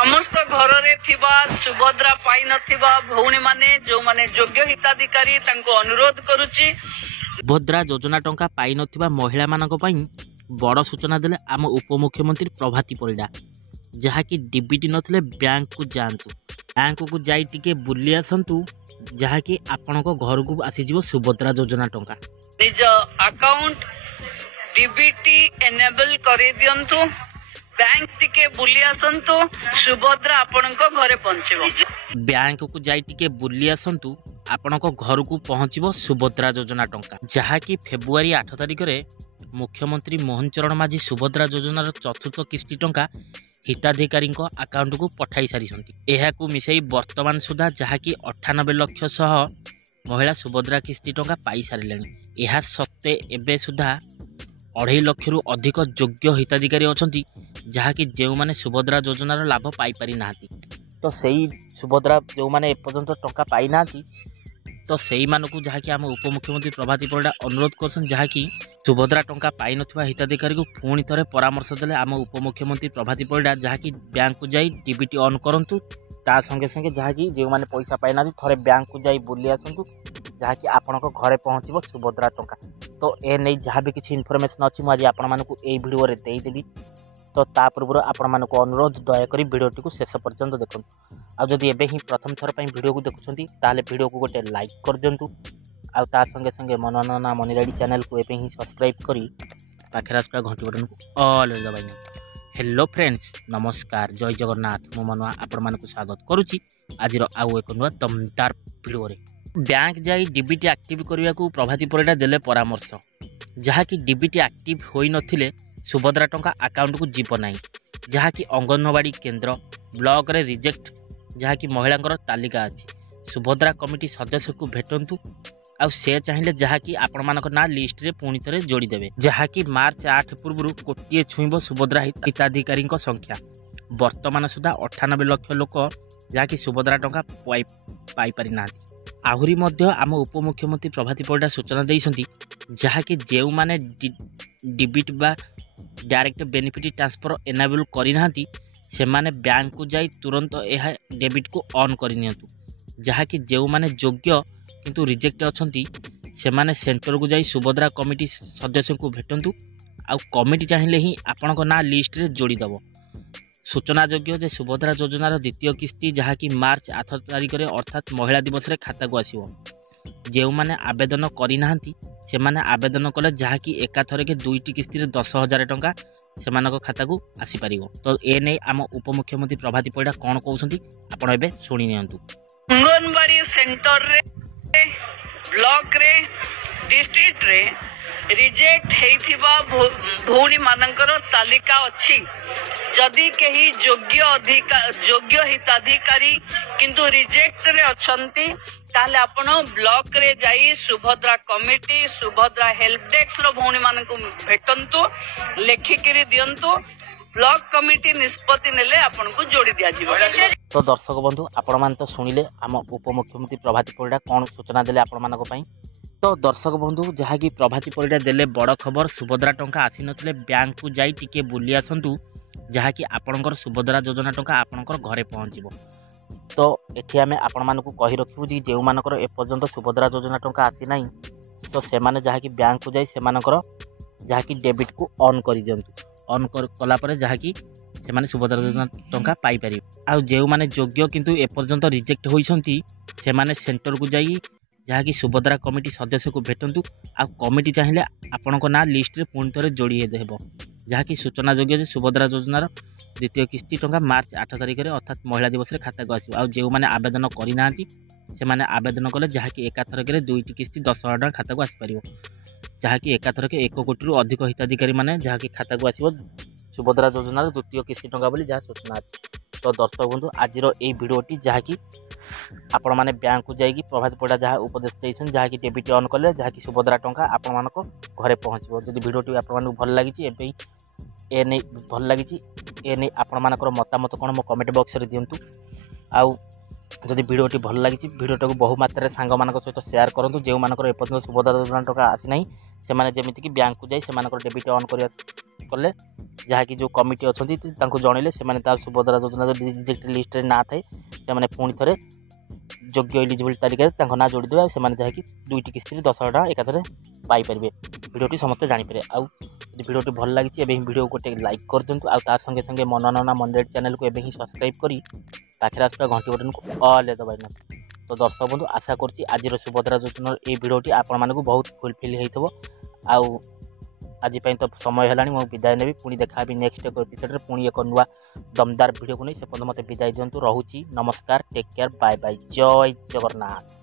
समस्त घर रे थिबा सुभद्रा पाई नथिबा भौणी माने जो माने योग्य हिताधिकारी तांको अनुरोध करूची सुभद्रा योजना टंका पाई नथिबा महिला मानक पई बड़ सूचना देले आम उपमुख्यमंत्री प्रभाती परिडा जहाँकि डीबीटी नथिले बैंक को जातु बैंक को जाई टिके बुली आसतु जहाँकि आपण घर को आसीज सुभद्रा योजना टंका निज अकाउंट डीबीटी एनेबल करे दियंतु बैंक टिके बुली आसंतु सुभद्रा आपणको घरे पहुंचबो बैंक को जाई टिके बुली आसतु आपण घर को पहुँचब सुभद्रा योजना टंका जहाँकि फेब्रुआरी 8 तारिख में मुख्यमंत्री मोहन चरण माझी सुभद्रा योजनार चतुर्थ किस्ती टंका हिताधिकारी अकाउंट को पठाई सारी को मिसई वर्तमान सुधा जहाँकि 98 लाख सह महिला सुभद्रा किस्ती टंका पाई सारे यह सत्ते एवं सुधा 2.5 लाख रु अधिक योग्य हिताधिकारी अच्छा जहाँकि जो मैंने सुभद्रा योजनार लाभ पाई पारि नाहांती तो सही सुभद्रा जो मैंने एपर्यंत टंका पाई नाहांती तो सही मानकु जहाँकि आम उपमुख्यमंत्री प्रभाती परिडा अनुरोध करछन जहाँकि सुभद्रा टंका पाई नथिबा हिताधिकारी को पुणी थरे परामर्श देले आम उपमुख्यमंत्री प्रभाती परिडा जहाँकि बैंक को जाई डीबीटी ऑन करंतु ता संगे संगे जहाँकि जो मैंने पैसा पाई ना थरे बैंक को जाई बुली आसतु जहाँकि आपणक घरे पहुँचब सुभद्रा टंका तो ए नहीं जहाँ भी किसी इनफॉरमेशन अच्छी मुझे आपण मानकु ए वीडियो रे देदेवी तो ता पूर्व आपण मानकु अनुरोध दयाकोरी वीडियोटी को शेष पर्यंत देखु आ जदि एबे ही प्रथम थर पर वीडियो को देखुछंती ताले वीडियो को गोटे लाइक कर दियंतु आ ता संगे संगे मनोनना मनीराडी चैनल को एबे ही सब्सक्राइब करी पाखरे आसुवा घंटी बटन को ऑल दबाई ने। हेलो फ्रेंड्स नमस्कार जय जगन्नाथ मो मनुआ आपण मानकु स्वागत करूची आजिर आउ एक नुआ दमदार वीडियो रे बैंक जाई डीबीटी एक्टिव करने को प्रभाती परिडा देले परामर्श जहाँकि डीबीटी एक्टिव होई नथिले सुभद्रा टंका अकाउंट को जीव ना जहाँकि अंगनवाड़ी केन्द्र ब्लॉक रे रिजेक्ट जहाँकि महिला तालिका अच्छी सुभद्रा कमिटी सदस्य को भेटंतु आ से चाहिए जहाँकि आपण मान ना लिस्ट रे पुणी थे जोड़ीदेवे जहाँकि मार्च 8 पूर्व कोटिए छुईब सुभद्रा हिताधिकारी संख्या वर्तमान सुधा 98 लाख लोक जहाँकि सुभद्रा टंका पाई पारि नाहांती आहुरी मध्य आम उपमुख्यमंत्री प्रभाती परिडा सूचना देइसंती जहाँकि जो माने डीबीटी बा डायरेक्ट बेनिफिट ट्रांसफर एनेबल करि नाहांती से माने बैंक को जाई तुरंत यह डेबिट को ऑन करनियंतु जहाँकि जो माने योग्य किंतु रिजेक्ट अछंती से माने सेंटर को जाई सुभद्रा कमिटी सदस्य को भेटंतु आ कमिटी चाहिए ही आपण ना लिस्ट रे जोड़ी दबो सूचना योग्य जे सुभद्रा योजनार द्वितीय किस्ती जहाँकि मार्च 8 तारिख में अर्थात महिला दिवस रे खाता को आसीबो जो माने आवेदन करि नाहांती से माने आवेदन कले जहाँकि एकाथर के 2टी किस्ती रे 10,000 टंका से खाता को आसी पारिबो तो ए नै आम उपमुख्यमंत्री प्रभाती परिडा कोन कहउछंती आपण एबे सुनि नियंतु। अंगनवाड़ी सेंटर रे ब्लॉक रे डिस्ट्रिक्ट रे रिजेक्ट हेइथिबा भौणी मानकर तालिका अछि जदि कहीं योग्य हिताधिकारी किंतु रिजेक्ट रे अछंती ताले आपण ब्लॉक रे जाई Subhadra committee Subhadra help desk रो भौणी मानकु भेटंतु लेखिकिरी दियंतु ब्लॉक कमिटी निष्पत्ति नेले आपण को जोड़ी दिया जीवो। तो दर्शक बंधु आपण मान तो सुनिले आम उपमुख्यमंत्री प्रभाती परिडा कौन सूचना देले आपण मानक पई तो दर्शक बंधु जहाँकि प्रभाती परिडा देले बड़ खबर सुभद्रा टंका आसी नथिले बैंक को जाई टिके बुली आसंतु जहाँकि आपणकर सुभद्रा योजना टंका आपणकर घरे पहुँचब तो एठी आमे आपण मानकु कहि रखिबु जे जेउ मानकर एपर्यंत सुभद्रा योजना टंका आसी नाही तो से माने जहाँकि बैंक को जाई से मानकर जहाँकि डेबिट को ऑन करि दियंतु ऑन कला परे जहाँकि से माने सुभद्रा योजना टंका पाई पारि आ जेउ माने योग्य किंतु एपर्यंत रिजेक्ट होइसंती से माने सेंटर को जाई जहाँकि सुभद्रा कमिटी सदस्य को भेटंतु आ कमिटी चाहिए आपणक ना लिस्ट रे पुणी थे जोड़ी देव जहाँकि सूचना योग्य सुभद्रा योजनार द्वितीय किस्ती टंका मार्च 8 तारिख में अर्थात महिला दिवस में खाता को आसो आ जो मैंने आवेदन करना से आवेदन कले जहाँकि एकाथर के 2टी किस्ती 10,000 टंका खाता को आसपार जहाँकि एकाथर के 1 कोटी अधिक हिताधिकारी मैंने जहाँकि खाता को आसो सुभद्रा योजनार द्वितीय किस्ती टंका बोली जहाँ सूचना अच्छी तो दर्शक बंधु आज भिडियोटी जहाँकि आपण माने बैंक को जाइए प्रभात परिडा जहाँ उपदेश देइछन जहाँकि डेबिट ऑन कले जहाँकि सुभद्रा टंका आपण मानक घरे पहुँचब जदि भिडियोटी आपण मानक भल लागिछि एबे ए नै भल लागिछि ए नै आपण मानकर मतामत कोन मो कमेंट बॉक्स रे दियंतु आउ जदि भिडियोटी भल लागिछि भिडियोटा को बहु मात्रा रे सांग मानक सहित शेयर करंतु जे मानकर एपर्यंत सुभद्रा योजना टंका आसी नाही से माने जेमिति कि बैंक को जाई से मानकर डेबिट ऑन करिया कले जहाँकि जो कमिटी अच्छा जनइले से सुभद्रा योजना रिजेक्ट लिस्ट में ना थाए से पुणी थे योग्य इलिजिबल तालिका ना जोड़ीदेवे से जहाँकि 2टी किस्ती 10,000 टଙ୍କା एकाथरे पाइपर भिडियोटी समस्ते जानीपर आउ भिडियोटी भल लगी भिडियो गोटे लाइक कर दिंतु आ संगे संगे मनोनाना मंदिर चैनल को एवं सब्सक्राइब करी पाखे आसुवा घंटी बटन को ऑल दबाई ना। तो दर्शक बंधु आशा करछि आज सुभद्रा योजना ये भिडियोटी आपण मानकु बहुत फुलफिल होइथबो आउ आज तो समय है मुझे विदाय नेबी पुणी देखा नेक्स्ट एक एपिसोड पुणी एक नुआ दमदार वीडियो को नहीं से पर्यंत मत विदाय दिंतु रोची नमस्कार टेक केयर बाय बाय जय जगन्नाथ।